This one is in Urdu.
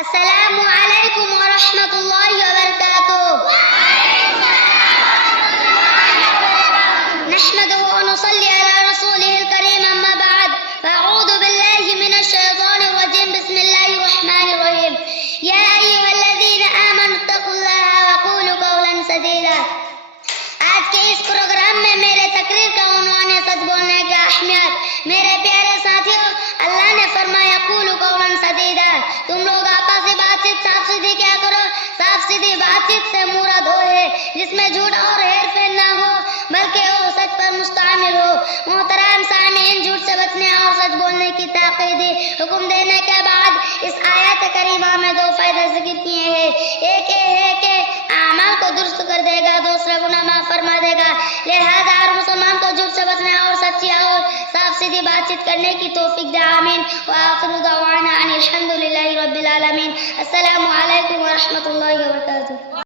السلام علیکم ورحمۃ اللہ وبرکاتہ. نحمده ونصلي على رسوله الكريم أما بعد فأعوذ بالله من الشيطان الرجيم. بسم الله الرحمن الرحيم. يا أيها الذين آمنوا اتقوا الله وقولوا قولا سديدا. آج کے اس پروگرام میں میرے تقریر کا عنوان ہے سچ بولنے کی اہمیت. میرے پیارے ساتھیوں، اللہ نے فرمایا قولوا قولا سدیدا. تم لوگ آپس میں بات چیت صاف سیدھی کیا کرو. صاف سیدھی بات چیت سے مراد وہ ہے جس میں جھوٹ اور ہیر پھیر نہ ہو بلکہ وہ سچ پر مشتمل ہو. محترم سامعین، جھوٹ سے بچنے اور سچ بولنے کی تاکیدی حکم دینے کے بعد اس آیت کریمہ میں دو فائدے ذکر کیے ہیں. ایک یہ ہے کہ اعمال کو درست کر دے گا، دوسرا گناہ معاف فرما دے گا. لہذا ہر مسلمان کو جھوٹ سے بچنے اور سچی اور صاف سیدھی بات چیت کرنے کی توفیق دے. آمین. وآخر دعوانا ان الحمد للہ رب العالمین. السلام علیکم ورحمۃ اللہ وبرکاتہ.